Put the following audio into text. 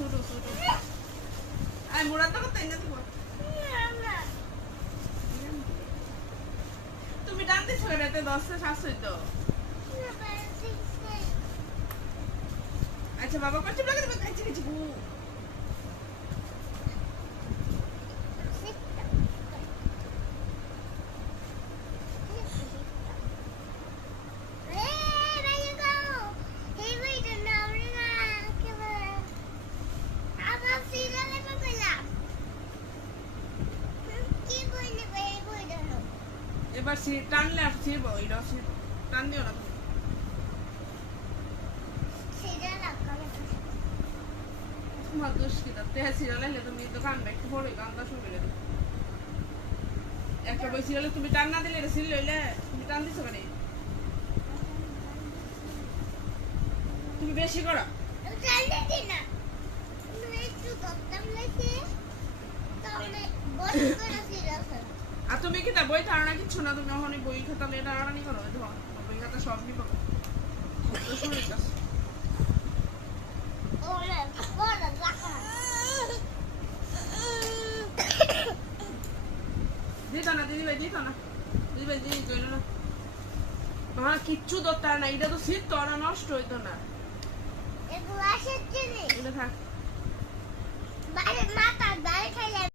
ছোট ছোট আই মোড়া তো করতে না তুমি টানতে ছো রাতে 10:07 তো আচ্ছা বাবা কষ্ট লাগে তুমি কাছে কিছু এবার সি টানলে আর ছিড়ব এটা টান দিও না তুমি তোমার দোষ কি তাতে সিরিয়ালে তুমি তো কান একটু বড় গানটা শুনে গেলে একটা বই সিরিয়ালে তুমি টান না দিলে এটা সিল লইলে তুমি টান দিছো কেন তুমি বেশি করো আর তুমি কি তা বই ধারণা কিচ্ছু না তুমি যখন বই খাতা নিয়ে টানাটানি করো বই খাতা সব নিবো দিত না দিদি ভাই দিদি কইল না তোমার কিচ্ছু দরকার না এটা তো শীত তো না নষ্ট হইতো না এগুলো থাক